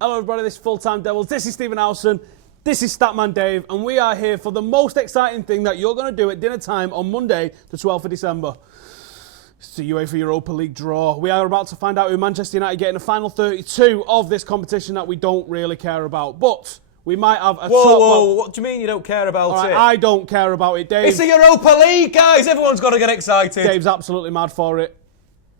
Hello everybody, this is Full Time Devils, this is Stephen Howson, this is Statman Dave, and we are here for the most exciting thing that you're going to do at dinner time on Monday, the 12th of December. It's the UEFA Europa League draw. We are about to find out who Manchester United get in the final 32 of this competition that we don't really care about, but we might have a Whoa, what do you mean you don't care about it? I don't care about it, Dave. It's the Europa League, guys! Everyone's got to get excited. Dave's absolutely mad for it.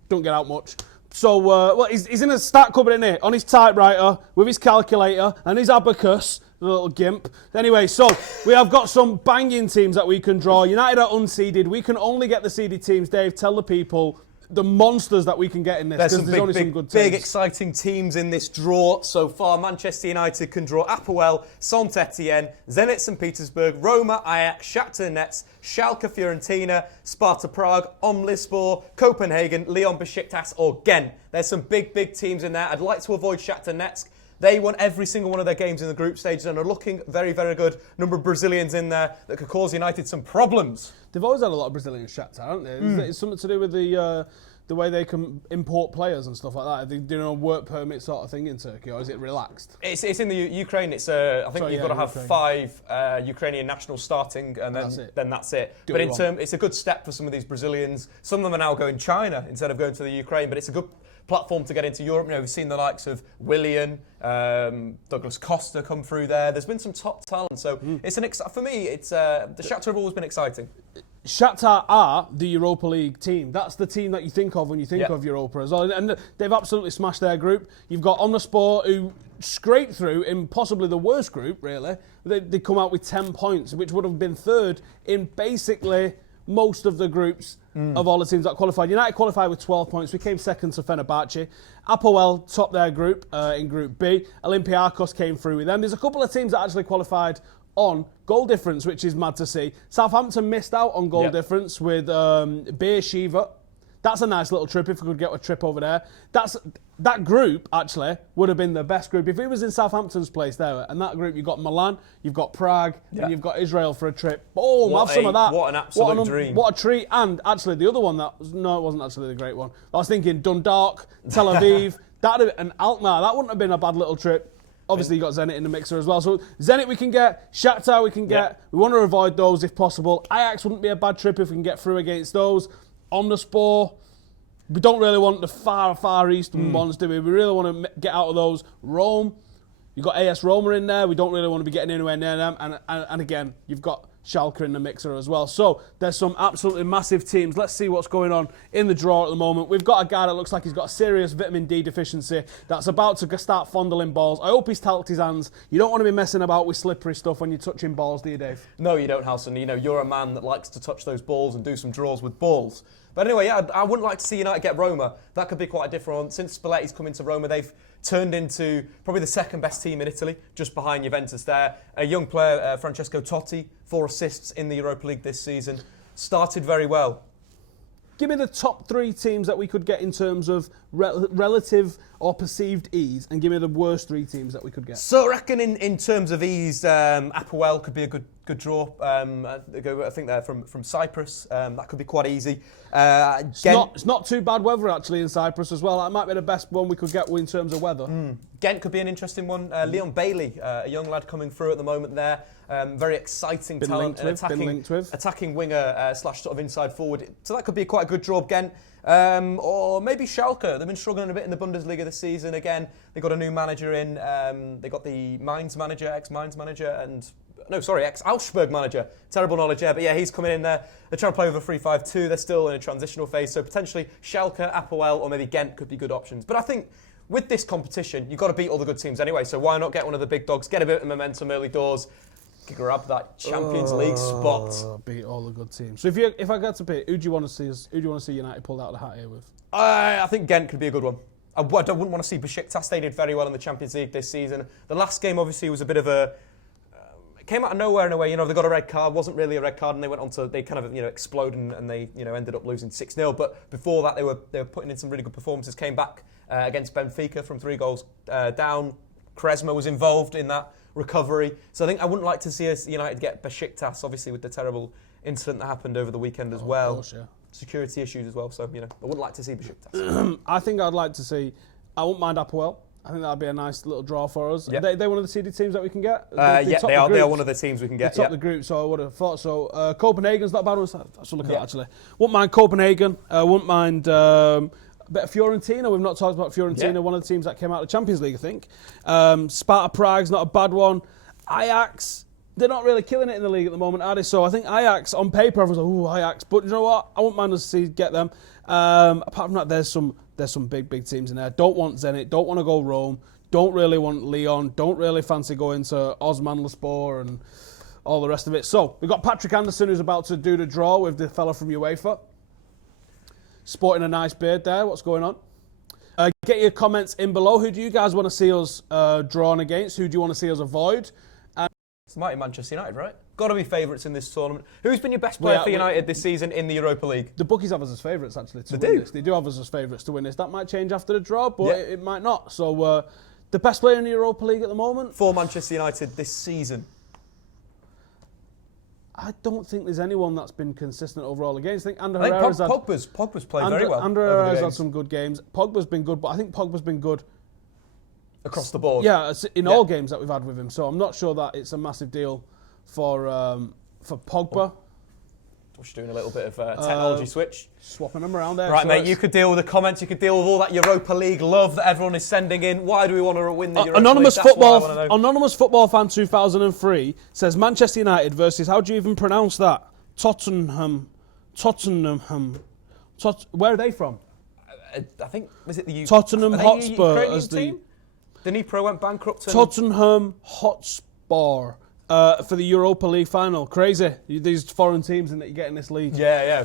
Don't get out much. So, he's in a stat cupboard, in it, on his typewriter, with his calculator and his abacus, the little gimp. Anyway, so we have got some banging teams that we can draw. United are unseeded. We can only get the seeded teams. Dave, tell the people the monsters that we can get in this. There's some big, exciting teams in this draw so far. Manchester United can draw Apoel, Etienne, Zenit St. Petersburg, Roma, Ajax, Shakhtar Donetsk, Schalke, Fiorentina, Sparta Prague, Omlispor, Copenhagen, Lyon, Besiktas or Ghent. There's some big teams in there. I'd like to avoid Shakhtar Donetsk. They won every single one of their games in the group stage and are looking very good. Number of Brazilians in there that could cause United some problems. They've always had a lot of Brazilian Shakhtar, haven't they? It's something to do with the way they can import players and stuff like that. Are they doing a work permit sort of thing in Turkey, or is it relaxed? It's in the Ukraine. It's I think you've got to have Ukraine. 5 Ukrainian nationals starting, and then that's it. But it's a good step for some of these Brazilians. Some of them are now going China instead of going to the Ukraine. But it's a good platform to get into Europe. You know, we've seen the likes of Willian, Douglas Costa come through there. There's been some top talent, so for me, it's the Shakhtar have always been exciting. Shakhtar are the Europa League team. That's the team that you think of when you think of Europa as well. And they've absolutely smashed their group. You've got Omlispor, who scraped through in possibly the worst group, really. They come out with 10 points, which would have been third in basically most of the groups of all the teams that qualified. United qualified with 12 points. We came second to Fenerbahce. Apoel topped their group in Group B. Olympiacos came through with them. There's a couple of teams that actually qualified on goal difference, which is mad to see. Southampton missed out on goal difference with Beersheva. That's a nice little trip if we could get a trip over there. That group, actually, would have been the best group. If it was in Southampton's place there, and that group, you've got Milan, you've got Prague, and you've got Israel for a trip. Oh, have some of that. What an absolute dream. What a treat. And actually, the other one, it wasn't actually the great one. I was thinking Dundalk, Tel Aviv, and Alkmaar. That wouldn't have been a bad little trip. Obviously, you got Zenit in the mixer as well. So Zenit we can get, Shakhtar we can get. We want to avoid those if possible. Ajax wouldn't be a bad trip if we can get through against those. Omnispor, we don't really want the far eastern ones, do we? We really want to get out of those. Rome, you've got AS Roma in there. We don't really want to be getting anywhere near them. And again, you've got Schalke in the mixer as well. So there's some absolutely massive teams. Let's see what's going on in the draw at the moment. We've got a guy that looks like he's got a serious vitamin D deficiency that's about to start fondling balls. I hope he's talked his hands. You don't want to be messing about with slippery stuff when you're touching balls, do you, Dave? No, you don't, Howson. You know, you're a man that likes to touch those balls and do some draws with balls. But anyway, I wouldn't like to see United get Roma. That could be quite a different one. Since Spalletti's come into Roma, they've turned into probably the second best team in Italy, just behind Juventus there. A young player, Francesco Totti, 4 assists in the Europa League this season. Started very well. Give me the top 3 teams that we could get in terms of relative or perceived ease, and give me the worst 3 teams that we could get. So I reckon in terms of ease, Apoel could be a good draw. I think they're from Cyprus. That could be quite easy. It's not too bad weather actually in Cyprus as well. That might be the best one we could get in terms of weather. Ghent could be an interesting one. Leon Bailey, a young lad coming through at the moment there. Very exciting talent. Attacking winger / sort of inside forward. So that could be quite a good draw, Ghent. Or maybe Schalke. They've been struggling a bit in the Bundesliga this season. Again, they got a new manager in. They got the ex-Mainz manager, ex-Augsburg manager. Terrible knowledge there. But yeah, he's coming in there. They're trying to play with a 3-5-2. They're still in a transitional phase. So potentially Schalke, Apoel, or maybe Ghent could be good options. But I think with this competition, you've got to beat all the good teams anyway. So why not get one of the big dogs, get a bit of momentum early doors, grab that Champions League spot. Beat all the good teams. So if I got to pick, who do you want to see United pulled out of the hat here with? I think Ghent could be a good one. I wouldn't want to see Besiktas. They did very well in the Champions League this season. The last game obviously was a bit of a came out of nowhere in a way. You know, they got a red card. Wasn't really a red card, and they kind of exploded and they ended up losing 6-0. But before that, they were putting in some really good performances. Came back against Benfica from 3 goals down. Quaresma was involved in that recovery. So I think I wouldn't like to see us United get Besiktas, obviously with the terrible incident that happened over the weekend as well. Of course, yeah. Security issues as well. So I wouldn't like to see Besiktas. I think I'd like to see. I wouldn't mind Apoel. I think that'd be a nice little draw for us. Yep. They one of the seeded teams that we can get? They are. They are one of the teams we can get. They top the group, so I would have thought so. Copenhagen's not a bad one. I should look at that, actually. Wouldn't mind Copenhagen. Wouldn't mind a bit of Fiorentina. We've not talked about Fiorentina, one of the teams that came out of the Champions League, I think. Sparta Prague's not a bad one. Ajax, they're not really killing it in the league at the moment, are they? So I think Ajax, on paper, everyone's like, ooh, Ajax. But you know what? I wouldn't mind us to get them. Apart from that, there's some big teams in there. Don't want Zenit. Don't want to go Rome. Don't really want Lyon. Don't really fancy going to Osmanlıspor and all the rest of it. So we've got Patrick Anderson, who's about to do the draw with the fella from UEFA. Sporting a nice beard there. What's going on? Get your comments in below. Who do you guys want to see us drawn against? Who do you want to see us avoid? It's mighty Manchester United, right? Got to be favourites in this tournament. Who's been your best player for United this season in the Europa League? The bookies have us as favourites, actually, to win this. They do have us as favourites to win this. That might change after the draw, but it might not. So the best player in the Europa League at the moment? For Manchester United this season. I don't think there's anyone that's been consistent overall against. I think Pogba's played very well. Ander Herrera's had some good games. Pogba's been good, but I think Pogba's been good across the board. Yeah, in all games that we've had with him. So I'm not sure that it's a massive deal for Pogba. We're just doing a little bit of technology switch. Swapping them around there. Right, mate, you could deal with the comments. You could deal with all that Europa League love that everyone is sending in. Why do we want to win the Europa League? Anonymous Football Fan 2003 says Manchester United versus, how do you even pronounce that? Tottenham. Where are they from? I think, was it the UK? Tottenham Hotspur as the team? Dnipro went bankrupt. Tottenham Hotspur. For the Europa League final. Crazy. These foreign teams that you get in this league. Yeah.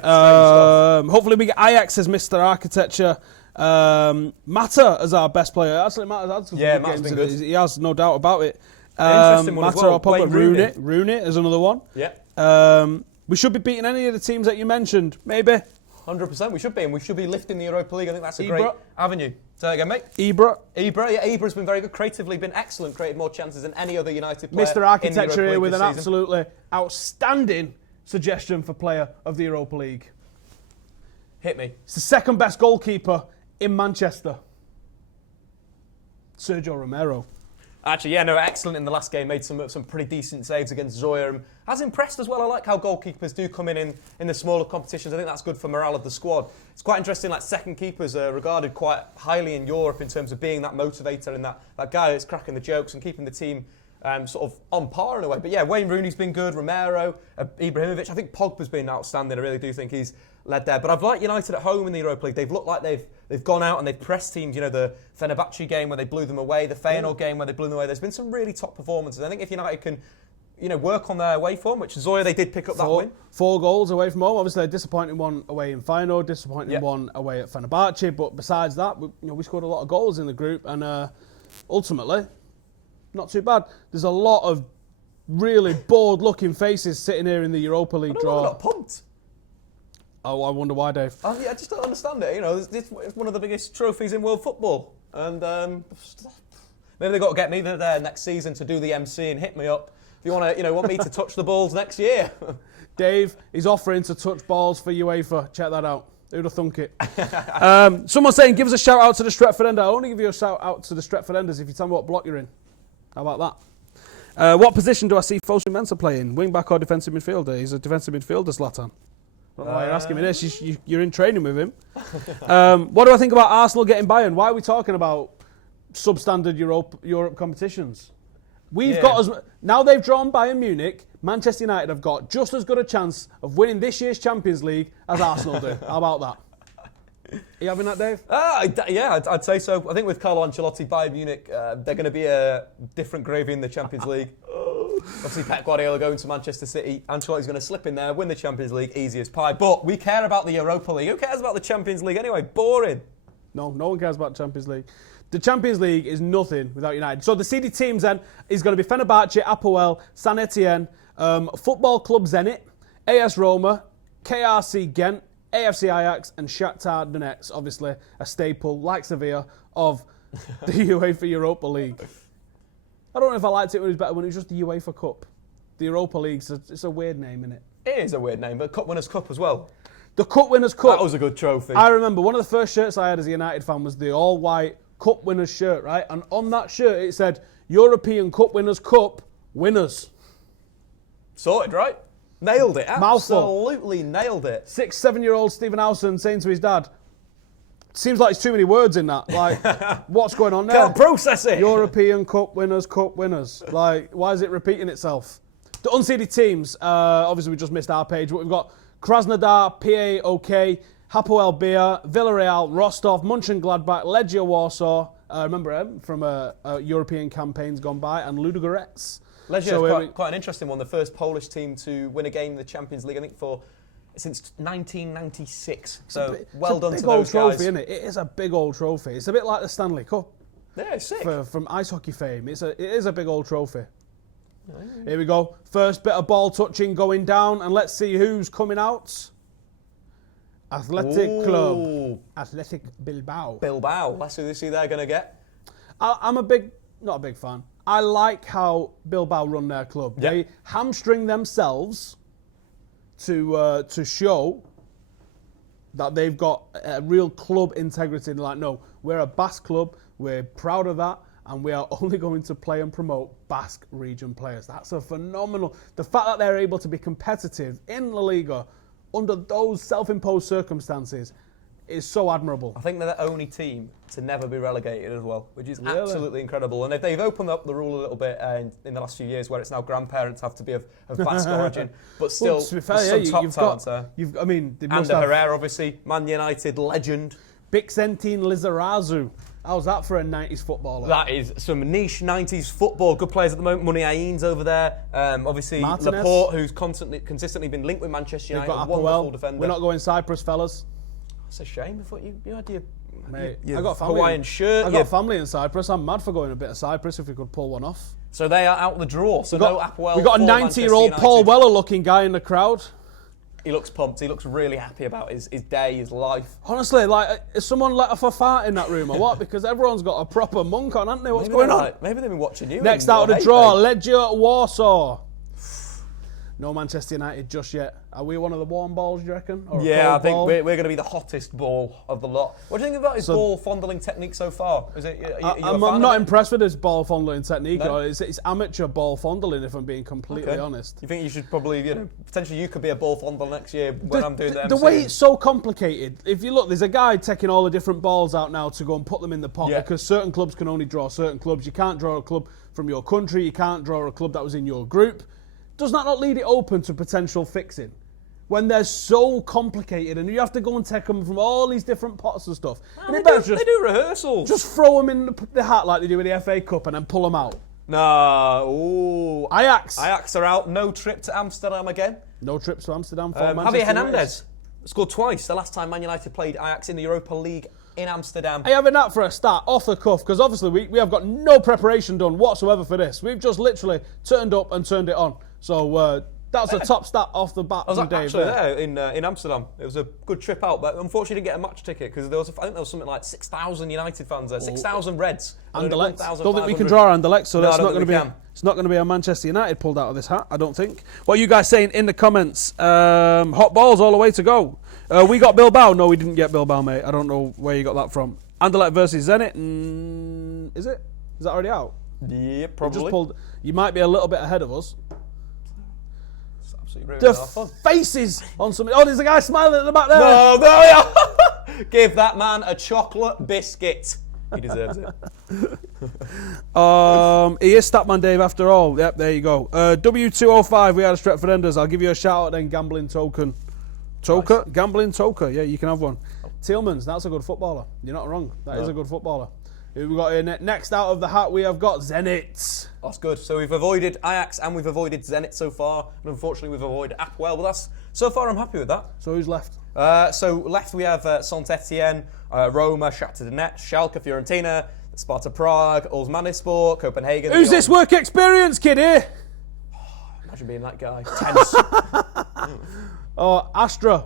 Hopefully we get Ajax as Mr. Architecture. Mata as our best player. Actually, Mata's had some good Mata's games. Been good. He has, no doubt about it. Interesting one Mata as well. or Pogba. Rooney is another one. Yeah. We should be beating any of the teams that you mentioned. Maybe. 100% we should be, and we should be lifting the Europa League. I think that's a great avenue. Say that again, mate. Ibra's been very good. Creatively been excellent. Created more chances than any other United player. Mr. Architecture here with an absolutely outstanding suggestion for player of the Europa League. Hit me. It's the second best goalkeeper in Manchester. Sergio Romero. Actually, excellent in the last game. Made some pretty decent saves against Zoya. Has impressed as well. I like how goalkeepers do come in the smaller competitions. I think that's good for morale of the squad. It's quite interesting, like second keepers are regarded quite highly in Europe in terms of being that motivator and that guy that's cracking the jokes and keeping the team sort of on par in a way. But yeah, Wayne Rooney's been good, Romero, Ibrahimovic. I think Pogba's been outstanding. I really do think he's led there. But I've liked United at home in the Europa League. They've looked like they've gone out and they've pressed teams. You know, the Fenerbahce game where they blew them away, the Feyenoord game where they blew them away. There's been some really top performances. I think if United can, work on their away form, which Zoya they did pick up that win. 4 goals away from home. Obviously, a disappointing one away in Feyenoord, disappointing one away at Fenerbahce. But besides that, we scored a lot of goals in the group, and ultimately, not too bad. There's a lot of really bored-looking faces sitting here in the Europa League draw. They're not pumped. Oh, I wonder why, Dave. I just don't understand it. It's one of the biggest trophies in world football, and maybe they've got to get me there next season to do the MC and hit me up. If you want me to touch the balls next year. Dave is offering to touch balls for UEFA. Check that out. Who'd have thunk it? Someone's saying, give us a shout out to the Stretford End. I'll only give you a shout out to the Stretford Enders if you tell me what block you're in. How about that? What position do I see Fosu Mensah playing? Wing back or defensive midfielder? He's a defensive midfielder, Zlatan. I don't know why you're asking me this. You're in training with him. What do I think about Arsenal getting Bayern? Why are we talking about substandard Europe competitions? Now they've drawn Bayern Munich. Manchester United have got just as good a chance of winning this year's Champions League as Arsenal do. How about that? Are you having that, Dave? I'd say so. I think with Carlo Ancelotti, Bayern Munich, they're going to be a different gravy in the Champions League. Obviously, Pep Guardiola going to Manchester City. Ancelotti's going to slip in there, win the Champions League, easy as pie. But we care about the Europa League. Who cares about the Champions League anyway? Boring. No one cares about the Champions League. The Champions League is nothing without United. So the seeded teams then is going to be Fenerbahce, Apoel, San Etienne, Football Club Zenit, AS Roma, KRC Ghent, AFC Ajax and Shakhtar Donetsk, obviously a staple, like Sevilla, of the UEFA Europa League. I don't know if I liked it when it was better when it was just the UEFA Cup. The Europa League, it's a weird name, isn't it? It is a weird name, but Cup Winners' Cup as well. The Cup Winners' Cup. That was a good trophy. I remember one of the first shirts I had as a United fan was the all-white Cup winners shirt, right? And on that shirt it said European Cup winners cup winners. Sorted, right? Nailed it. Mouthful. Absolutely nailed it. 6-7-year-old Stephen Howson saying to his dad, seems like it's too many words in that. Like, what's going on there? Can't process it. European Cup winners, cup winners. Like, why is it repeating itself? The unseeded teams, obviously we just missed our page, but we've got Krasnodar, PAOK, Hapoel Beer, Villarreal, Rostov, Mönchengladbach, Legia Warsaw, remember him from European campaigns gone by, and Ludogorets. Legia is quite an interesting one. The first Polish team to win a game in the Champions League, I think, since 1996. So well done to those guys. It's a big old trophy, guys. isn't it? It is a big old trophy. It's a bit like the Stanley Cup. Yeah, it's sick. From ice hockey fame. It is a big old trophy. Here we go. First bit of ball touching going down, and let's see who's coming out. Athletic Club. Athletic Bilbao. Let's see who they're going to get. I'm not a big fan. I like how Bilbao run their club. Yep. They hamstring themselves to show that they've got a real club integrity. They're like, no, we're a Basque club. We're proud of that. And we are only going to play and promote Basque region players. That's a phenomenal... The fact that they're able to be competitive in La Liga under those self-imposed circumstances is so admirable. I think they're the only team to never be relegated as well, which is absolutely incredible. And if they've opened up the rule a little bit in the last few years, where it's now grandparents have to be of Basque origin, but still, well, to be fair, some top talent there. Ander Herrera, obviously, Man United legend. Bixentin Lizarazu. How's that for a 90s footballer? That is some niche 90s football. Good players at the moment. Money Aïn's over there. Obviously, Martinez. Laporte, who's consistently been linked with Manchester United. Got wonderful defender. We're not going Cyprus, fellas. It's a shame. I thought you had your I got family Hawaiian shirt. I got family in Cyprus. I'm mad for going a bit of Cyprus if we could pull one off. So they are out the draw. So no Apoel. We got a 90-year-old Paul Weller looking guy in the crowd. He looks pumped. He looks really happy about his day, his life. Honestly, like, is someone let off a fart in that room or what? Because everyone's got a proper monk on, haven't they? What's going on? Maybe they've been watching you. Next out of the draw, Legia Warsaw. No Manchester United just yet. Are we one of the warm balls, do you reckon? Or yeah, I think we're going to be the hottest ball of the lot. What do you think about his ball fondling technique so far? Is it? I'm not impressed with his ball fondling technique. No? It's amateur ball fondling, if I'm being completely honest. You think you should probably, potentially you could be a ball fondler next year when I'm doing the The way it's so complicated. If you look, there's a guy taking all the different balls out now to go and put them in the pot because certain clubs can only draw certain clubs. You can't draw a club from your country. You can't draw a club that was in your group. Does that not leave it open to potential fixing? When they're so complicated and you have to go and take them from all these different pots and stuff. And they do rehearsals. Just throw them in the hat like they do with the FA Cup and then pull them out. No. Ajax. Ajax are out. No trip to Amsterdam again. No trips to Amsterdam for Javier Hernandez scored twice. The last time Man United played Ajax in the Europa League in Amsterdam. Are you having that for a start, off the cuff? Because obviously we have got no preparation done whatsoever for this. We've just literally turned up and turned it on. So that's a top stat off the bat. I was actually there in Amsterdam. It was a good trip out, but unfortunately didn't get a match ticket because I think there was something like 6,000 United fans there, 6,000 Reds. Anderlecht. Don't think we can draw Anderlecht, so that's not going to be. It's not going to be a Manchester United pulled out of this hat, I don't think. What are you guys saying in the comments? Hot balls all the way to go. We got Bilbao. No, we didn't get Bilbao, mate. I don't know where you got that from. Anderlecht versus Zenit. Is it? Is that already out? Yeah, probably. You might be a little bit ahead of us. The faces on something. Oh, there's a guy smiling at the back there. No, yeah. Give that man a chocolate biscuit. He deserves it. He is Statman Dave after all. Yep, there you go. W205, we had a Stretford Enders. I'll give you a shout out then, Gambling Token. Nice. Gambling Token. Yeah, you can have one. Tillmans, that's a good footballer. You're not wrong. That is a good footballer. Who we got here next out of the hat? We have got Zenit. That's good. So we've avoided Ajax and we've avoided Zenit so far, and unfortunately we've avoided Apoel. But so far I'm happy with that. So who's left? So left we have Etienne, Roma, Shakhtar Donetsk, Schalke, Fiorentina, Sparta Prague, Ulzmanispor, Copenhagen. Who's this work experience kid here? Imagine being that guy. Tense. Astra.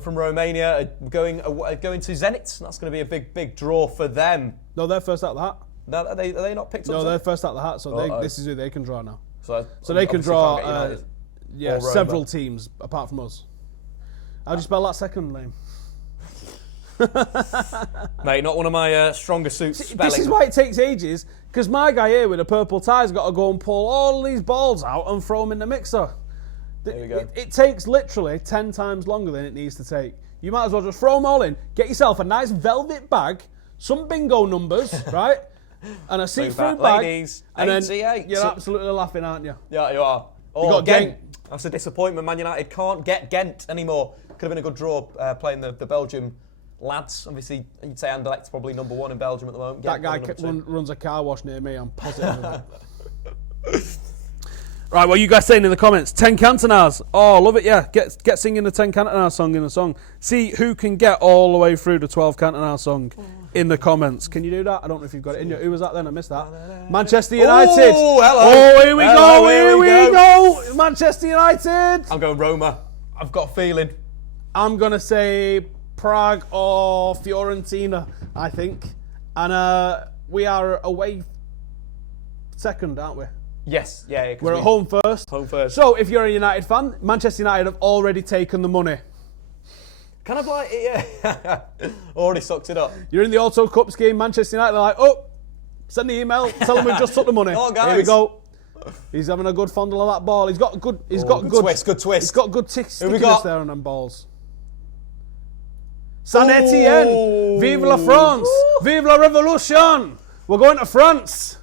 From Romania, going to Zenit. That's going to be a big draw for them. No, they're first out of the hat. No, are they not picked up? No, they're first out of the hat, so this is who they can draw now. So they can draw several teams apart from us. How do you spell that second name? Mate, not one of my stronger suits. Spelling. This is why it takes ages, because my guy here with a purple tie's got to go and pull all these balls out and throw them in the mixer. There we go. It takes literally 10 times longer than it needs to take. You might as well just throw them all in, get yourself a nice velvet bag, some bingo numbers, right? And a see-through bag. Ladies, and 88. Then you're absolutely laughing, aren't you? Yeah, you are. You got Ghent. That's a disappointment. Man United can't get Ghent anymore. Could have been a good draw playing the Belgium lads. Obviously, you'd say Anderlecht's probably number one in Belgium at the moment. That guy runs a car wash near me, I'm positive of it. Right, what are you guys saying in the comments? 10 Cantonars. Oh, love it, yeah. Get singing the 10 Cantonar song in the song. See who can get all the way through the 12 Cantonar song in the comments. Can you do that? I don't know if you've got it in you. Who was that then? I missed that. Manchester United. Oh, hello. Oh, here we go. Here we go. Manchester United. I'm going Roma. I've got a feeling. I'm going to say Prague or Fiorentina, I think. And we are away second, aren't we? Yes, yeah. We're at home first. Home first. So, if you're a United fan, Manchester United have already taken the money. Kind of like, yeah. Already sucked it up. You're in the Auto Cup scheme, Manchester United are like, oh, send the email, tell them we've just took the money. Oh, guys. Here we go. He's having a good fondle of that ball. He's got good twist, good twist. He's got good stickiness there on them balls. Saint Etienne, vive la France, vive la Revolution. We're going to France.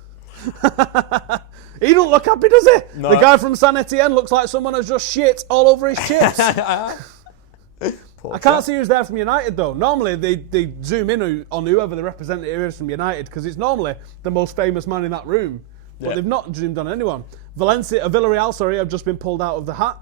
He don't look happy, does he? No. The guy from Saint Etienne looks like someone has just shit all over his chips. I can't see who's there from United though. Normally they zoom in on whoever the representative is from United because it's normally the most famous man in that room. But they've not zoomed on anyone. Villarreal, have just been pulled out of the hat.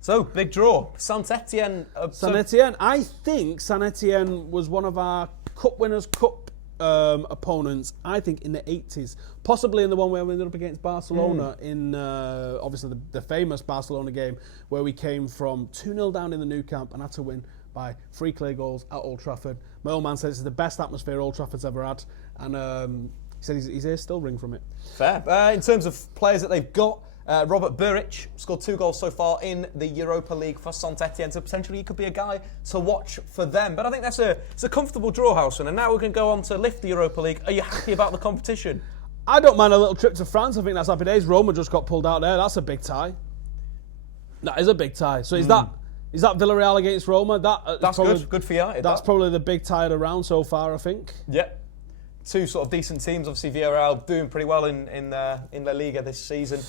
So, big draw. Saint Etienne. Saint Etienne. I think Saint Etienne was one of our Cup Winners' Cup opponents, I think, in the 80s. Possibly in the one where we ended up against Barcelona in, obviously, the famous Barcelona game where we came from 2-0 down in the Nou Camp and had to win by 3 clear goals at Old Trafford. My old man says it's the best atmosphere Old Trafford's ever had. And he said his ears still ring from it. Fair. In terms of players that they've got, Robert Buric scored 2 goals so far in the Europa League for Saint Etienne, so potentially he could be a guy to watch for them. But I think it's a comfortable draw, Housen. And now we can go on to lift the Europa League. Are you happy about the competition? I don't mind a little trip to France. I think that's happy days. Roma just got pulled out there. That's a big tie. That is a big tie. So is that Villarreal against Roma? That's probably good for United. That's probably the big tie of the round so far, I think. Yeah. 2 sort of decent teams. Obviously, Villarreal doing pretty well in La Liga this season.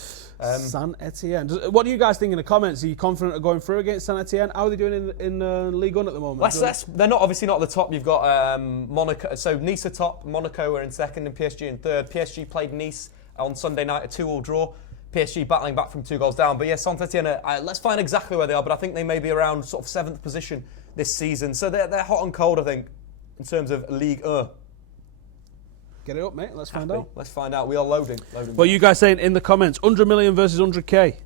Saint Etienne. What do you guys think in the comments? Are you confident of going through against Saint Etienne? How are they doing in Ligue 1 at the moment? They're not obviously not at the top. You've got Monaco. So Nice are top. Monaco are in second, and PSG in third. PSG played Nice on Sunday night, a 2-2 draw. PSG battling back from 2 goals down. But yeah, Saint Etienne. Let's find exactly where they are. But I think they may be around sort of 7th position this season. So they're hot and cold, I think, in terms of Ligue 1. Get it up, mate. Let's find out. Let's find out. We are loading. What are you guys saying in the comments? 100 million versus 100k.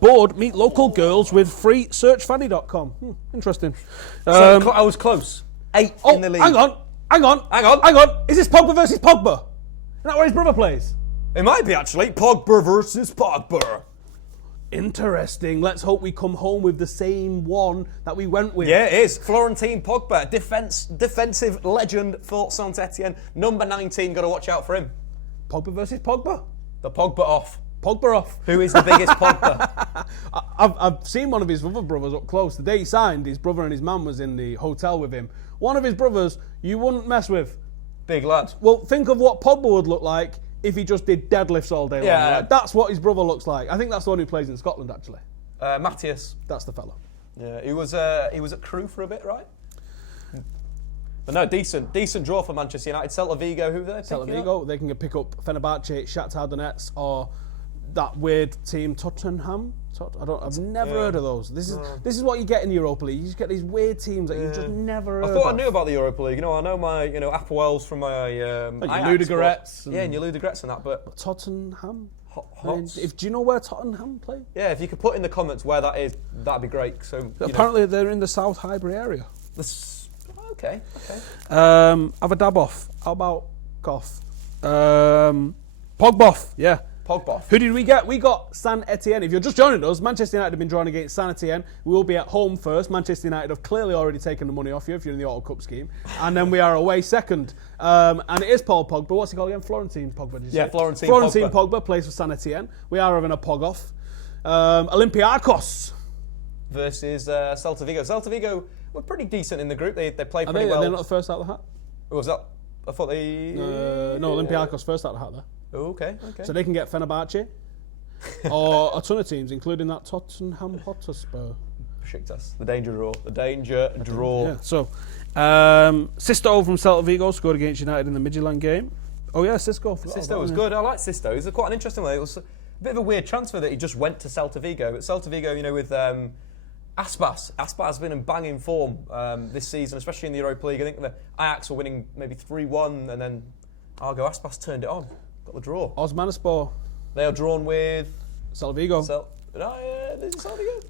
Board, meet local girls with free searchfanny.com. Interesting. So I was close. 8th in the league. Hang on. Is this Pogba versus Pogba? Isn't that where his brother plays? It might be, actually. Pogba versus Pogba. Interesting. Let's hope we come home with the same one that we went with. Yeah, it is. Florentin Pogba, defensive legend for Saint Etienne. Number 19, got to watch out for him. Pogba versus Pogba. The Pogba off. Pogba off. Who is the biggest Pogba? I've seen one of his other brothers up close. The day he signed, his brother and his mum was in the hotel with him. One of his brothers you wouldn't mess with. Big lad. Well, think of what Pogba would look like if he just did deadlifts all day long. Right? That's what his brother looks like. I think that's the one who plays in Scotland, actually. Matthias. That's the fella. Yeah, he was at Crewe for a bit, right? But no, decent draw for Manchester United. Celta Vigo, who they're Celta Vigo, they can pick up Fenerbahce, Shakhtar Donetsk, or that weird team Tottenham. I've never heard of those. This is what you get in the Europa League. You just get these weird teams that you just never heard of. I thought I knew about the Europa League. I know my Apoels from my Ludogorets. Yeah, and your Ludogorets and that. But Tottenham. Do you know where Tottenham play? Yeah, if you could put in the comments where that is, that'd be great. So apparently they're in the South Highbury area. Okay. Have a dab off. How about cough? Pogboff. Yeah. Pogba. Who did we get? We got San Etienne. If you're just joining us, Manchester United have been drawing against San Etienne. We will be at home first. Manchester United have clearly already taken the money off you if you're in the Auto Cup scheme. And then we are away second. And it is Paul Pogba. What's he called again? Florentine Pogba, did you say? Florentine Pogba plays for San Etienne. We are having a pog off. Olympiacos versus Celta Vigo. Celta Vigo were pretty decent in the group. They played pretty well. Are they not the first out of the hat? What was that? I thought they... No, Olympiacos first out of the hat there. Oh, okay. So they can get Fenerbahce or a ton of teams, including that Tottenham Hotspur. Besiktas. The danger draw. Yeah. So, Sisto from Celta Vigo scored against United in the Midtjylland game. Oh yeah, Sisto was good. I like Sisto. He's quite an interesting one. It was a bit of a weird transfer that he just went to Celta Vigo. But Celta Vigo, with Aspas. Aspas has been in banging form this season, especially in the Europa League. I think the Ajax were winning maybe 3-1, and then Argo Aspas turned it on. Got the draw. Osmanaspor. They are drawn with Celta Vigo. Celta Vigo.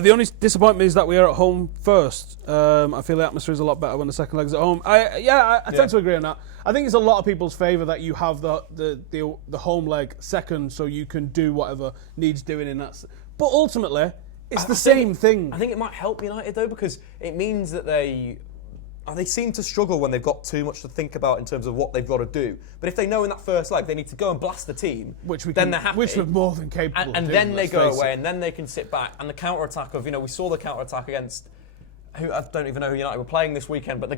The only disappointment is that we are at home first. I feel the atmosphere is a lot better when the second leg's at home. I tend to agree on that. I think it's a lot of people's favour that you have the home leg second, so you can do whatever needs doing in that. But ultimately, it's the same thing. I think it might help United though, because it means that they seem to struggle when they've got too much to think about in terms of what they've got to do. But if they know in that first leg they need to go and blast the team, they're happy. Which we're more than capable of and doing, then they go away, and then they can sit back. And the counter-attack of, we saw the counter-attack against, I don't even know who United were playing this weekend, but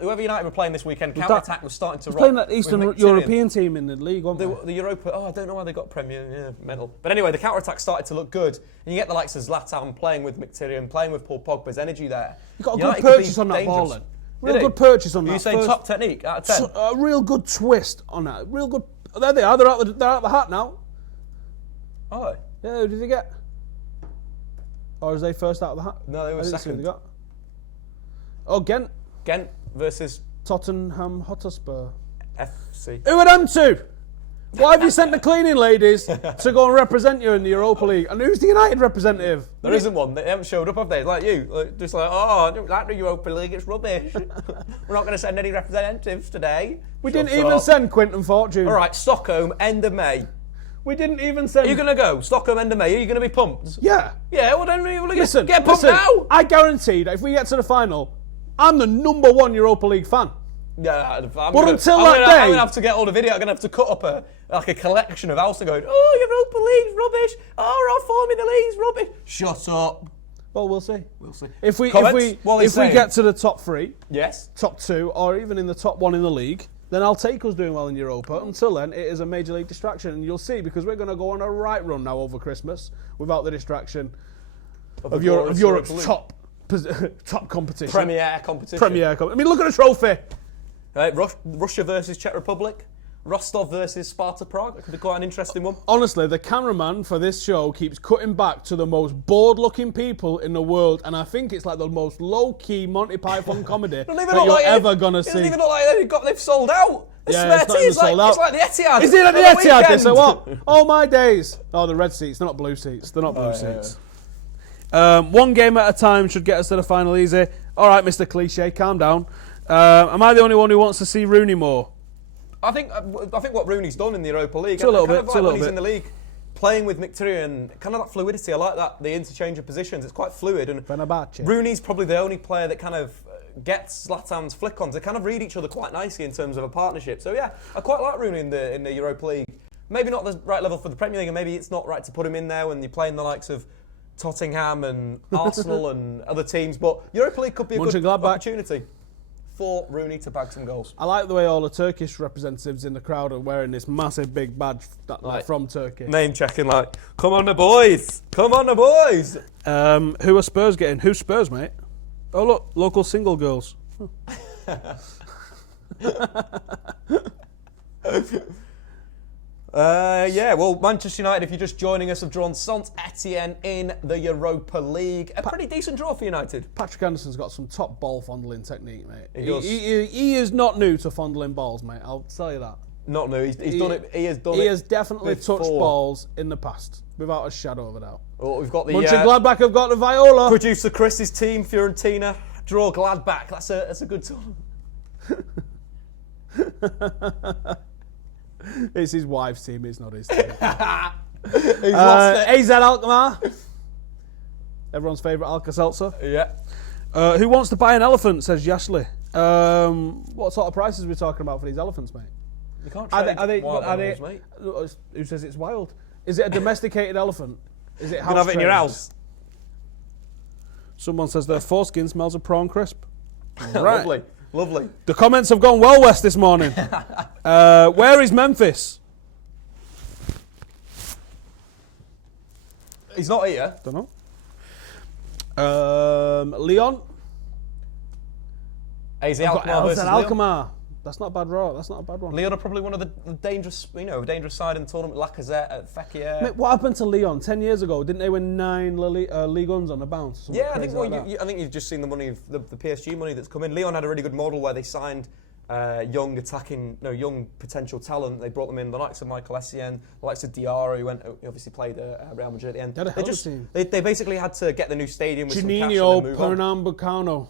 whoever United were playing this weekend, counter-attack was starting to rock. Playing that Eastern European team in the league, weren't they? The Europa, I don't know why they got Premier medal. But anyway, the counter-attack started to look good. And you get the likes of Zlatan playing with Mkhitaryan, playing with Paul Pogba's energy there. You got a good purchase on that ball then. Real good purchase on that. Are you saying top technique out of 10? A real good twist on that. Real good. There they are. They're out the hat now. Are they? Yeah, who did they get? Or is they first out of the hat? No, they were second. They got. Oh, Ghent. Ghent versus Tottenham Hotspur. FC. Who are them two? Why have you sent the cleaning ladies to go and represent you in the Europa League? And who's the United representative? There isn't one. They haven't showed up, have they? Like you. Just like, I don't like the Europa League, it's rubbish. We're not going to send any representatives today. We didn't even send Quinton Fortune. All right, Stockholm, end of May. We didn't even send... Are you going to go? Stockholm, end of May. Are you going to be pumped? Yeah. Yeah, well then get pumped now. I guarantee that if we get to the final, I'm the #1 Europa League fan. Yeah, until that day, I'm gonna have to get all the video. I'm gonna have to cut up a collection of Alston going, Europa League's rubbish. Our form in the league's rubbish. Shut up. Well, we'll see. We'll see. If we get to the top 3, yes, top 2, or even in the top 1 in the league, then I'll take us doing well in Europa. Until then, it is a major league distraction, and you'll see because we're going to go on a right run now over Christmas without the distraction of Europe's top competition, Premier competition. I mean, look at the trophy. Right, Russia versus Czech Republic, Rostov versus Sparta Prague. That could be quite an interesting one. Honestly, the cameraman for this show keeps cutting back to the most bored-looking people in the world, and I think it's like the most low-key Monty Python comedy that you're ever gonna see. It doesn't even look like they've sold out. It's like the Etienne. Is it at the Etienne? They say what? Oh my days! Oh, the red seats. They're not blue seats. They're not blue seats. Yeah. One game at a time should get us to the final easy. All right, Mr. Cliche, calm down. Am I the only one who wants to see Rooney more? I think what Rooney's done in the Europa League, a little bit. When he's in the league, playing with Mkhitaryan, kind of that fluidity. I like that, the interchange of positions. It's quite fluid. And Fenerbahce. Rooney's probably the only player that kind of gets Zlatan's flick-ons. They kind of read each other quite nicely in terms of a partnership. So yeah, I quite like Rooney in the Europa League. Maybe not the right level for the Premier League, and maybe it's not right to put him in there when you're playing the likes of Tottenham and Arsenal and other teams. But Europa League could be a good opportunity for Rooney to bag some goals. I like the way all the Turkish representatives in the crowd are wearing this massive big badge from Turkey. Name checking like, come on the boys! Come on the boys! Who are Spurs getting? Who's Spurs, mate? Oh look, local single girls. Well, Manchester United, if you're just joining us, have drawn Saint Etienne in the Europa League. A pretty decent draw for United. Patrick Anderson's got some top ball fondling technique, mate. He is not new to fondling balls, mate. I'll tell you that. Not new. He's done it. He has done it. He has definitely touched balls in the past, without a shadow of a doubt. Oh, we've got the Mönchengladbach have got the Viola. Producer Chris's team, Fiorentina, draw Gladbach. That's a good song. It's his wife's team, it's not his team. He's lost it. AZ Alkmaar. Everyone's favourite Alka-Seltzer. Yeah. Who wants to buy an elephant, says Yashley. What sort of prices are we talking about for these elephants, mate? You can't trade wild animals, mate. Who says it's wild? Is it a domesticated elephant? Is it house You can have it in your house. Someone says their foreskin smells of prawn crisp. Right. Lovely. The comments have gone well west this morning. Where is Memphis? He's not here. Don't know. Leon. AZ Alkmaar versus Alkmaar. That's not a bad draw. That's not a bad one. Leon are probably one of the dangerous side in the tournament. Lacazette, Fekir. Mate, what happened to Leon 10 years ago? Didn't they win 9 League Ones on a bounce? Yeah, I think you've just seen the money, the PSG money that's come in. Leon had a really good model where they signed young potential talent. They brought them in, the likes of Michael Etienne, the likes of Diarra, who obviously played Real Madrid at the end. They basically had to get the new stadium with some cash and then move on. Pernambucano.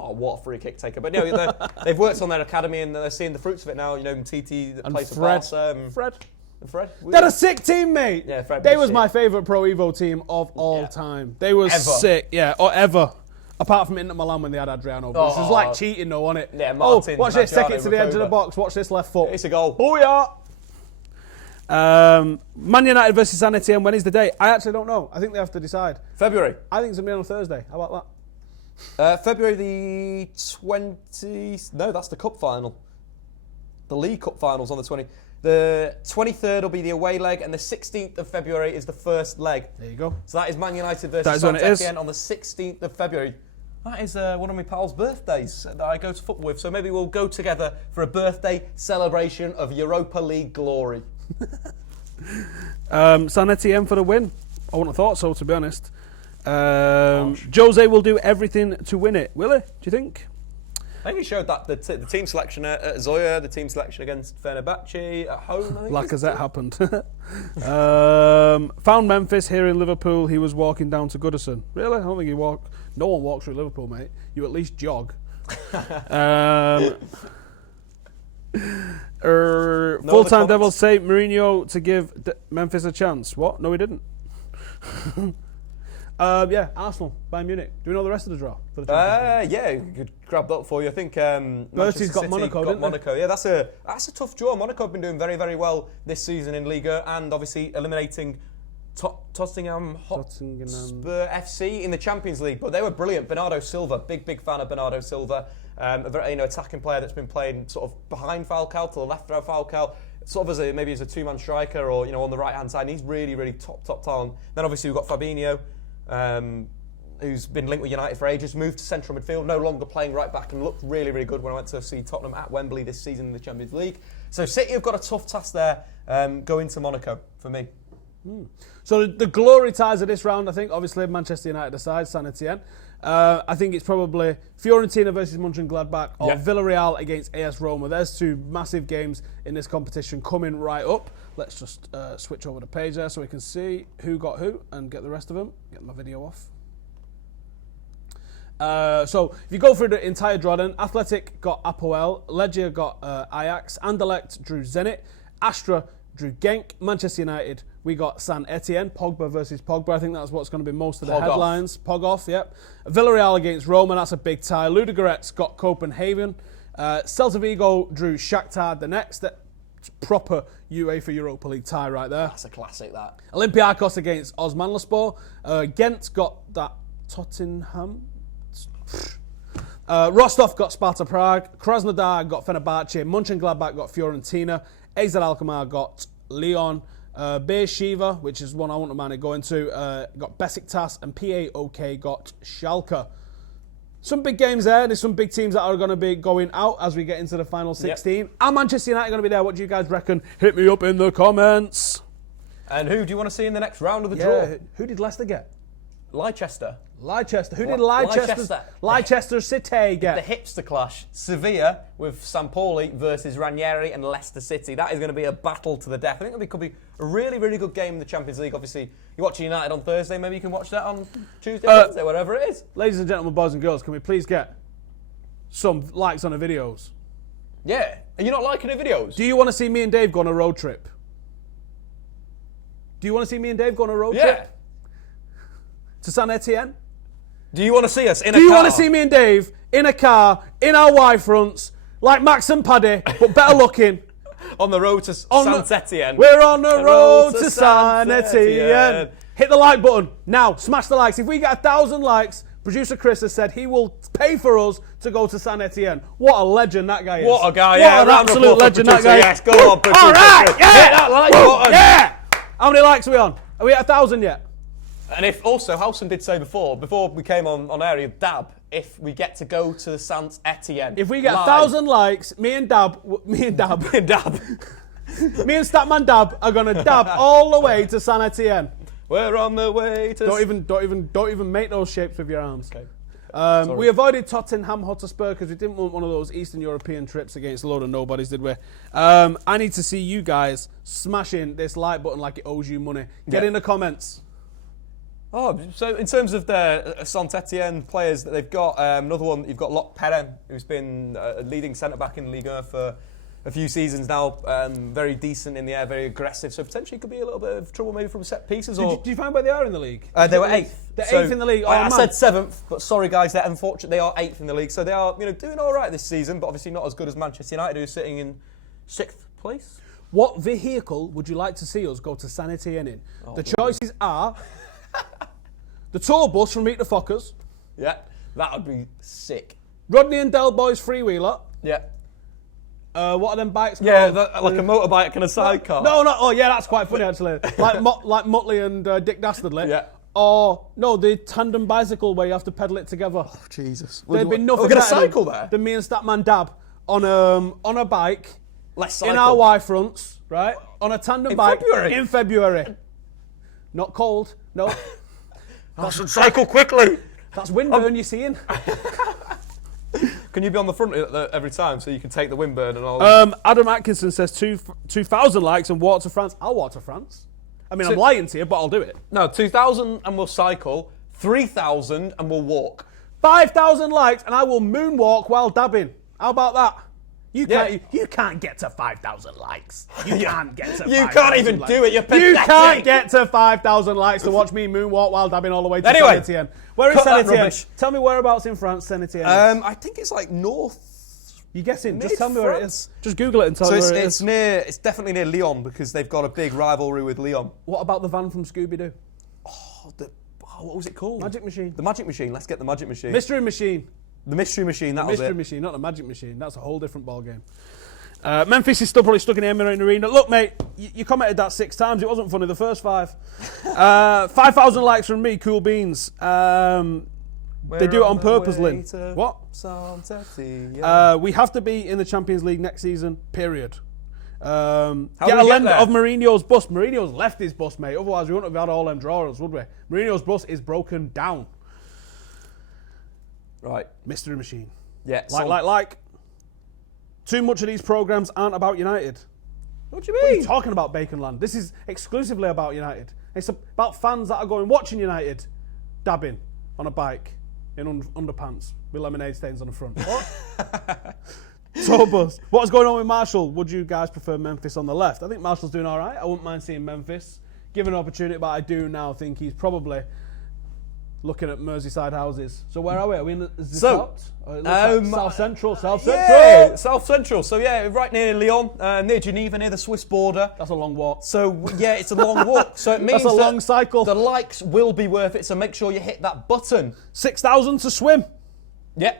Oh, what a free kick taker. But no, they've worked on their academy and they're seeing the fruits of it now. You know, Titi that plays for Barca. Fred. They're a sick team, mate. Yeah, Fred. They was my favourite Pro Evo team of all time. They were sick, or ever. Apart from Inter Milan when they had Adriano. But it was like cheating though, wasn't it? Yeah, Martin. Watch this, take it to the edge of the box. Watch this left foot. It's a goal. Booyah! Man United versus San Etienne. When is the date? I actually don't know. I think they have to decide. February. I think it's going to be on a Thursday. How about that? February the 20th. No, that's the cup final. The League Cup finals on the 20th. The 23rd will be the away leg, and the 16th of February is the first leg. There you go. So that is Man United versus San Etienne on the 16th of February. That is one of my pals' birthdays that I go to football with. So maybe we'll go together for a birthday celebration of Europa League glory. San Etienne for the win. I wouldn't have thought so, to be honest. Jose will do everything to win it. Will he? Do you think? I think he showed that the team selection at Zoya, the team selection against Fenerbahce at home. Lacazette happened. Found Memphis here in Liverpool. He was walking down to Goodison. Really? I don't think he walked. No one walks through Liverpool, mate. You at least jog. Full-time Devils say Mourinho to give Memphis a chance. What? No, he didn't. Arsenal, Bayern Munich. Do we know the rest of the draw? For the yeah, we could grab that for you. I think Bertie's got Monaco, didn't Monaco. Yeah, that's a tough draw. Monaco have been doing very, very well this season in Liga and obviously eliminating Tottenham Hotspur FC in the Champions League. But they were brilliant. Bernardo Silva, big fan of Bernardo Silva. A very attacking player that's been playing sort of behind Falcao to the left of Falcao. Sort of maybe as a two-man striker or on the right-hand side. And he's really top talent. Then obviously we've got Fabinho. Who's been linked with United for ages, moved to central midfield, no longer playing right back and looked really good when I went to see Tottenham at Wembley this season in the Champions League. So City have got a tough task there going to Monaco for me. So the glory ties of this round, I think, obviously Manchester United aside, San Etienne. I think it's probably Fiorentina versus Mönchengladbach or Villarreal against AS Roma. There's two massive games in this competition coming right up. Let's just switch over the page there so we can see who got who and get the rest of them. Get my video off. So if you go through the entire draw then, Athletic got Apoel, Legia got Ajax, Anderlecht drew Zenit, Astra drew Genk, Manchester United, we got San Etienne, Pogba versus Pogba. I think that's what's going to be most of the headlines. Pog off, yep. Villarreal against Roma, that's a big tie. Ludogorets got Copenhagen. Celta Vigo drew Shakhtar Donetsk. That's proper UEFA Europa League tie right there. That's a classic, that. Olympiacos against Osmanlıspor. Ghent got that Tottenham. Rostov got Sparta Prague. Krasnodar got Fenerbahce. Mönchengladbach got Fiorentina. AZ Alkmaar got Lyon. Beersheva, which is one I wouldn't mind going to, got Besiktas, and PAOK got Schalke. Some big games there. There's some big teams that are going to be going out as we get into the final 16. Yep. Are Manchester United going to be there? What do you guys reckon? Hit me up in the comments. And who do you want to see in the next round of the draw? Who did Leicester get? Leicester. Who did Leicester City get? The hipster clash. Sevilla with Sampoli versus Ranieri and Leicester City. That is going to be a battle to the death. I think it could be a really good game in the Champions League. Obviously, you're watching United on Thursday. Maybe you can watch that on Tuesday, Wednesday, whatever it is. Ladies and gentlemen, boys and girls, can we please get some likes on the videos? Yeah. Are you not liking the videos? Do you want to see me and Dave go on a road trip? Do you want to see me and Dave go on a road trip? To San Etienne? Do you want to see us in a car? Do you want to see me and Dave in a car, in our Y-fronts, like Max and Paddy, but better looking? On the road to San Etienne. We're on the road to San Etienne. Hit the like button. Now, smash the likes. If we get 1,000 likes, producer Chris has said he will pay for us to go to San Etienne. What a legend that guy is. What a guy, What an absolute legend that guy is. Yes, go on, producer. All right, Hit that like button. Yeah. How many likes are we on? Are we at 1,000 yet? And if also, Howson did say before we came on air, he'd dab if we get to go to San Etienne. If we get 1,000 likes, me and Statman Dab are gonna dab all the way to San Etienne. We're on the way to. Don't even make those shapes with your arms. Okay. We avoided Tottenham Hotspur because we didn't want one of those Eastern European trips against a load of nobodies, did we? I need to see you guys smashing this like button like it owes you money. Get in the comments. Oh, so in terms of the Saint Etienne players that they've got, another one, you've got Loc Perrin, who's been a leading centre-back in Ligue 1 for a few seasons now, very decent in the air, very aggressive, so potentially could be a little bit of trouble maybe from set pieces. Did you find where they are in the league? They were 8th. They're 8th in the league. I said 7th, but sorry guys, they're unfortunate. They are 8th in the league, so they are doing all right this season, but obviously not as good as Manchester United, who's sitting in 6th place. What vehicle would you like to see us go to San Etienne in? The choices are the tour bus from Meet the Fockers. Yeah, that would be sick. Rodney and Del Boy's freewheeler. Yeah. What are them bikes called? Yeah, like a motorbike and a sidecar. No. Oh, yeah, that's quite funny actually. like Muttley and Dick Dastardly. Yeah. Or no, the tandem bicycle where you have to pedal it together. Oh, Jesus. There'd be nothing We're going to better cycle there? than me and Statman Dab on a bike. Let's cycle. In our Y-fronts, right? On a tandem bike. February? In February. Not cold, no. I should cycle quickly. That's windburn you're seeing. Can you be on the front every time so you can take the windburn and all? Adam Atkinson says 2,000 likes and walk to France. I'll walk to France. I mean, I'm lying to you, but I'll do it. No, 2,000 and we'll cycle. 3,000 and we'll walk. 5,000 likes and I will moonwalk while dabbing. How about that? You can't get to 5,000 likes. You can't get to 5,000 You can't even do it. You're pathetic. You can't get to 5,000 likes to watch me moonwalk while dabbing all the way to San Etienne. Where is San Etienne? Tell me whereabouts in France San Etienne is. I think it's like north. You guessing? Just tell me where it is. Just Google it and tell me where it is. It's definitely near Lyon because they've got a big rivalry with Lyon. What about the van from Scooby-Doo? What was it called? Magic Machine. The Magic Machine. Let's get the Magic Machine. Mystery Machine. The Mystery Machine, that was it. Mystery Machine, not the Magic Machine. That's a whole different ball game. Memphis is still probably stuck in the Emirates Arena. Look, mate, you commented that 6 times. It wasn't funny the first 5. 5,000 likes from me, cool beans. They do it on purpose, Lynn. What? We have to be in the Champions League next season, period. Get a lend of Mourinho's bus. Mourinho's left his bus, mate. Otherwise, we wouldn't have had all them drawers, would we? Mourinho's bus is broken down. Right. Mystery Machine. Yeah. Like. Too much of these programmes aren't about United. What do you mean? What are you talking about, Baconland? This is exclusively about United. It's about fans that are going watching United dabbing on a bike in underpants with lemonade stains on the front. What? So buzz. What's going on with Marshall? Would you guys prefer Memphis on the left? I think Marshall's doing all right. I wouldn't mind seeing Memphis given an opportunity, but I do now think he's probably looking at Merseyside houses. So where are we? Are we in the south? South Central. Yeah, South Central. So yeah, right near Lyon, near Geneva, near the Swiss border. That's a long walk. So yeah, it's a long walk. So it means that's a long cycle. The likes will be worth it. So make sure you hit that button. 6,000 to swim. Yeah.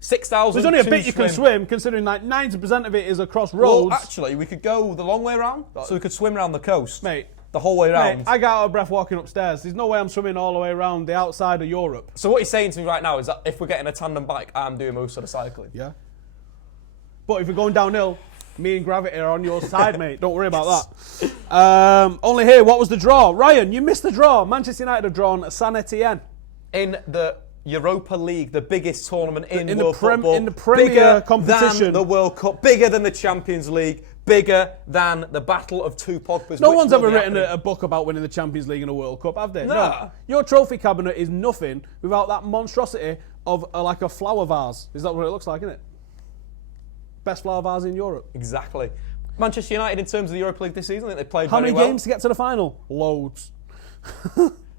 6,000. There's only a bit you can swim, considering like 90% of it is across roads. Well, actually, we could go the long way around, so we could swim around the coast, mate. The whole way around. Mate, I got out of breath walking upstairs. There's no way I'm swimming all the way around the outside of Europe. So what you're saying to me right now is that if we're getting a tandem bike, I'm doing most of the cycling. Yeah. But if you're going downhill, me and Gravity are on your side, mate. Don't worry about that. Only here, what was the draw? Ryan, you missed the draw. Manchester United have drawn San Etienne. In the Europa League, the biggest tournament in world football. In the Premier competition. Bigger than the World Cup, bigger than the Champions League, bigger than the Battle of Two Pogbas. No one's ever written a book about winning the Champions League and a World Cup, have they? No. Your trophy cabinet is nothing without that monstrosity of like a flower vase. Is that what it looks like, isn't it? best flower vase in Europe. Exactly. Manchester United, in terms of the Europa League this season, I think they played How very many well. games to get to the final? Loads.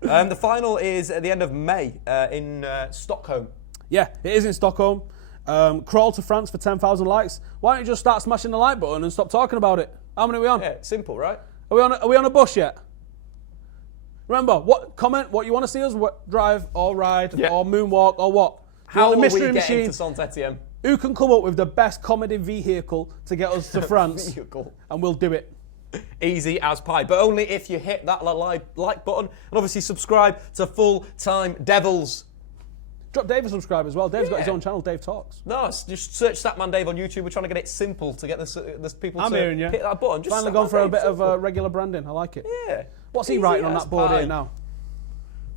The final is at the end of May in Stockholm. Yeah, it is in Stockholm. Crawl to France for 10,000 likes. Why don't you just start smashing the like button and stop talking about it? How many are we on? Yeah, simple, right? Are we on a bus yet? Remember, comment what you want to see us drive or ride or moonwalk or what. How will mystery we get machine. into Saint Etienne? Who can come up with the best comedy vehicle to get us to France? Vehicle. And we'll do it. Easy as pie, but only if you hit that like button and obviously subscribe to Full Time Devils. Drop Dave a subscribe as well. Dave's got his own channel, Dave Talks. No, just search Statman Dave on YouTube. We're trying to get it simple to get the people to hearing you. hit that button. Just finally gone for a bit of regular branding. I like it. Yeah. What's he writing on that board here now?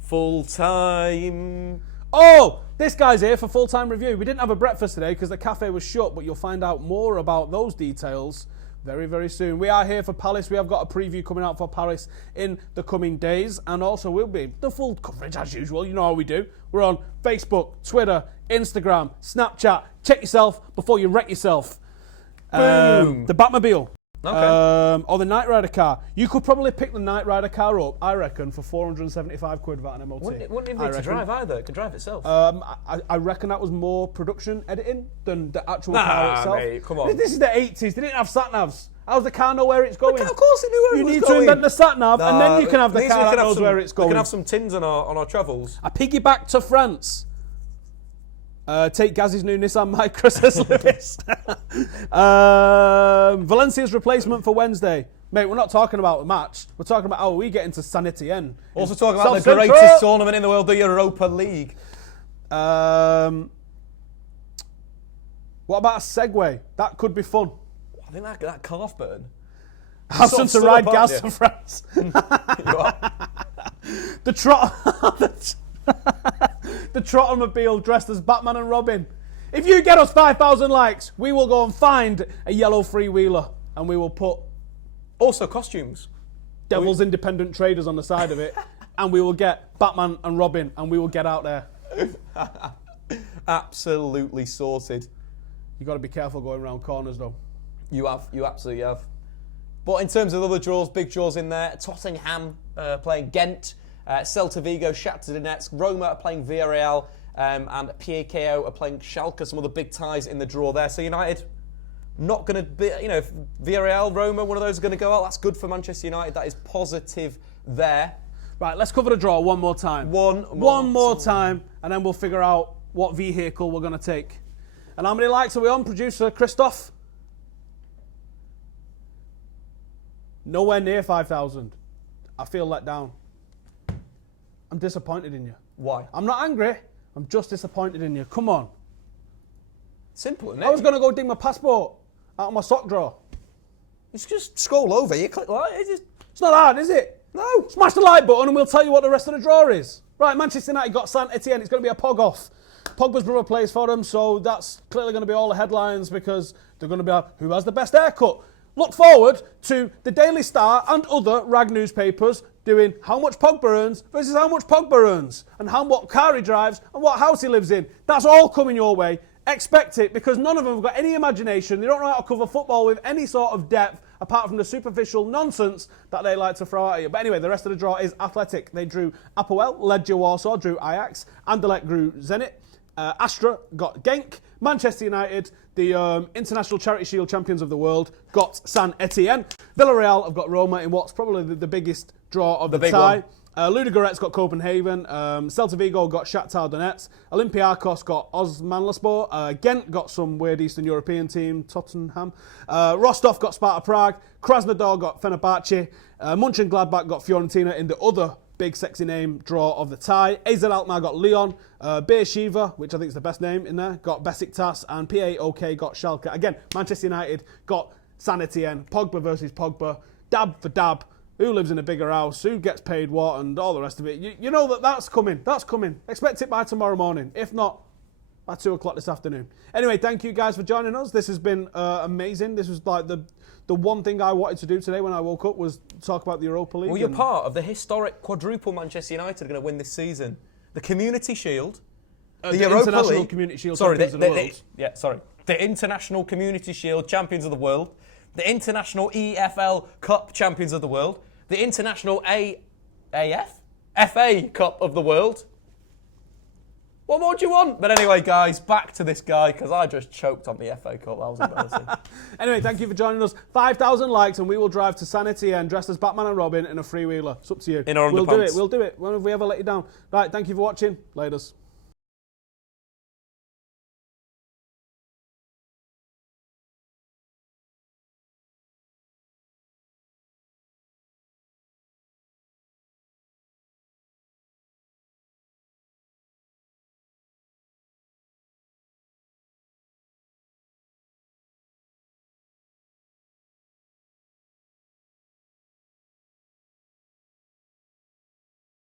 Full Time. Oh, this guy's here for Full Time Review. We didn't have a breakfast today because the cafe was shut, but you'll find out more about those details very, very soon. We are here for Palace. We have got a preview coming out for Palace in the coming days, and also we'll be the full coverage as usual. You know how we do. We're on Facebook, Twitter, Instagram, Snapchat. Check yourself before you wreck yourself. The Batmobile. Okay. Or the Knight Rider car. You could probably pick the Knight Rider car up, I reckon, for 475 quid VAT and MOT. Wouldn't it need to drive either? It could drive itself. I reckon that was more production editing than the actual car itself. Mate, come on. This is the 80s. They didn't have sat-navs. How's the car know where it's going? Of course it knew where it was going. You need to invent the sat-nav, and then you can have the car that knows where it's going. We can have some tins on our travels. A piggyback to France. Take Gazzy's new Nissan Micra, says Lewis. Valencia's replacement for Wednesday. Mate, we're not talking about the match. We're talking about how we get into Saint Etienne. Also talking about the greatest tournament in the world, the Europa League. What about a Segway? That could be fun. I think that calf burn. Have some to ride gas to France. The Trottermobile dressed as Batman and Robin. If you get us 5,000 likes, we will go and find a yellow freewheeler and we will put also costumes. Devil's Independent Traders on the side of it, and we will get Batman and Robin and we will get out there. Absolutely sorted. You got to be careful going around corners though. You absolutely have. But in terms of other draws, big draws in there. Tottenham playing Ghent. Celta Vigo, Shakhtar Donetsk. Roma are playing Villarreal. And PAKO are playing Schalke. Some other big ties in the draw there. So United not going to be, if Villarreal, Roma, one of those are going to go out. That's good for Manchester United. That is positive there. Right, let's cover the draw one more time. One more time, and then we'll figure out what vehicle we're going to take. And how many likes are we on, producer Christoph? Nowhere near 5,000. I feel let down. I'm disappointed in you. Why? I'm not angry. I'm just disappointed in you. Come on. Simple, isn't it? I was going to go dig my passport out of my sock drawer. Just scroll over. You click like it's not hard, is it? No. Smash the like button and we'll tell you what the rest of the draw is. Right, Manchester United got Saint Etienne. It's going to be a pog off. Pogba's brother plays for them, so that's clearly going to be all the headlines because they're going to be who has the best haircut. Look forward to the Daily Star and other rag newspapers doing how much Pogba earns versus how much Pogba earns and what car he drives and what house he lives in. That's all coming your way. Expect it because none of them have got any imagination. They don't know how to cover football with any sort of depth apart from the superficial nonsense that they like to throw at you. But anyway, the rest of the draw is athletic. They drew Apoel, Legia Warsaw, drew Ajax, Anderlecht drew Zenit. Astra got Genk. Manchester United, the International Charity Shield champions of the world, got Saint Etienne. Villarreal have got Roma in what's probably the biggest draw of the tie. Ludogorets got Copenhagen. Celta Vigo got Shakhtar Donetsk. Olympiacos got Osmanlispor. Ghent got some weird Eastern European team, Tottenham. Rostov got Sparta Prague. Krasnodar got Fenerbahce. Mönchengladbach got Fiorentina in the other big sexy name draw of the tie. AZ Alkmaar got Lyon. Beersheva, which I think is the best name in there, got Besiktas. And PAOK got Schalke. Again, Manchester United got Saint Etienne. Pogba versus Pogba. Dab for dab. Who lives in a bigger house? Who gets paid what? And all the rest of it. You know that's coming. That's coming. Expect it by tomorrow morning. If not, by 2 o'clock this afternoon. Anyway, thank you guys for joining us. This has been amazing. This was like the one thing I wanted to do today when I woke up was talk about the Europa League. Well, you're part of the historic quadruple Manchester United are going to win this season. The Community Shield, the Europa International League. Community Shield. Sorry, champions of the world. the International Community Shield Champions of the World, the International EFL Cup Champions of the World, the International FA Cup of the World. What more do you want? But anyway, guys, back to this guy, because I just choked on the FA Cup. That was embarrassing. Anyway, thank you for joining us. 5,000 likes and we will drive to San Etienne dressed as Batman and Robin in a freewheeler. It's up to you. In our underpants. We'll do it. When have we ever let you down? Right, thank you for watching. Laters.